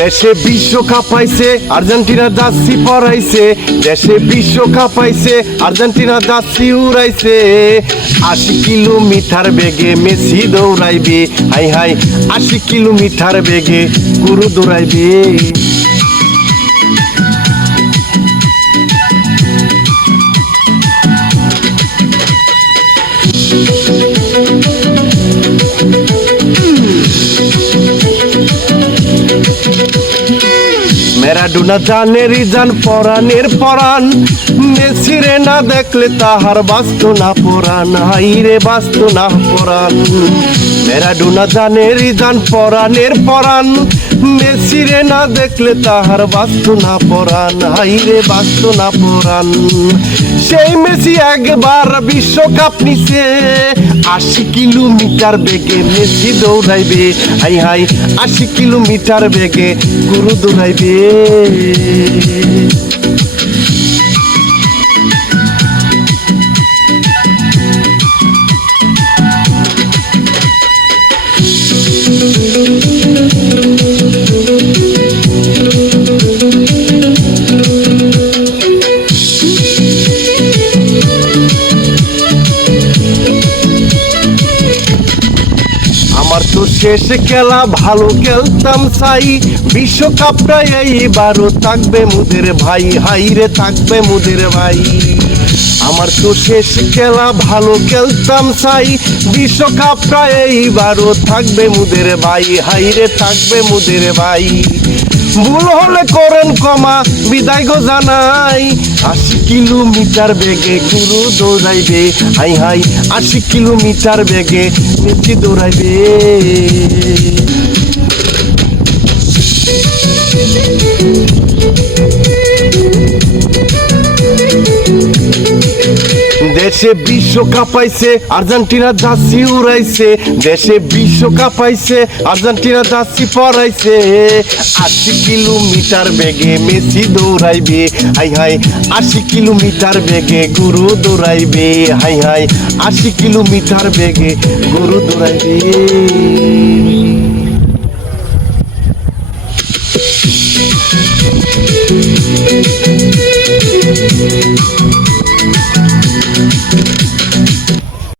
দেশে বিশ্বকাপ পাইছে আর্জেন্টিনা জার্সি পরাইছে, দেশে বিশ্বকাপ পাইছে আর্জেন্টিনা জার্সি উড়াইছে। ৮০ কিলোমিটার বেগে মেসি দৌড়াইবে, হাই হাই ৮০ কিলোমিটার বেগে গুরু দৌড়াইবে। ম্যারাডোনা জানেরই জান পরাণের পরাণ, মেসিরে না দেখলে তাহার বাঁচত না পরাণ, হাইরে বাঁচত না পরাণ। ম্যারাডোনা জানেরই জান পরাণের পরাণ, মেসিরে না দেখলে তাহার বাঁচত না পরাণ, হাইরে বাঁচত না পরাণ। সেই মেসি একবার বিশ্বকাপ নিছে, ৮০ কিলোমিটার বেগে মেসি দৌড়াইবে, হাই হাই ৮০ কিলোমিটার বেগে গুরু দৌড়াইবে। আমার তো শেষ খেলা ভালো খেলতাম চাই, বিশ্বকাপটা এইবারও থাকবে মুদের ভাই, হাইরে থাকবে মুদের ভাই। আমার তো শেষ খেলা ভালো খেলতাম চাই, বিশ্বকাপটা এইবারও থাকবে মুদের ভাই, হাইরে থাকবে মুদের ভাই। ভুল হলে করেন ক্ষমা, বিদায় গো জানাই। ৮০ কিলোমিটার বেগে গুরু দৌড়াইবে, হাই হাই ৮০ কিলোমিটার বেগে মেসি দৌড়াইবে। দেশে বিশ্বকাপ পাইছে আর্জেন্টিনা জার্সি উড়াইছে, দেশে বিশ্বকাপ পাইছে আর্জেন্টিনা জার্সি পরাইছে। ৮০ কিলোমিটার বেগে মেসি দৌড়াইবে, হাই হাই ৮০ কিলোমিটার বেগে গুরু দৌড়াইবে, হাই হাই ৮০ কিলোমিটার বেগে গুরু দৌড়াইবে।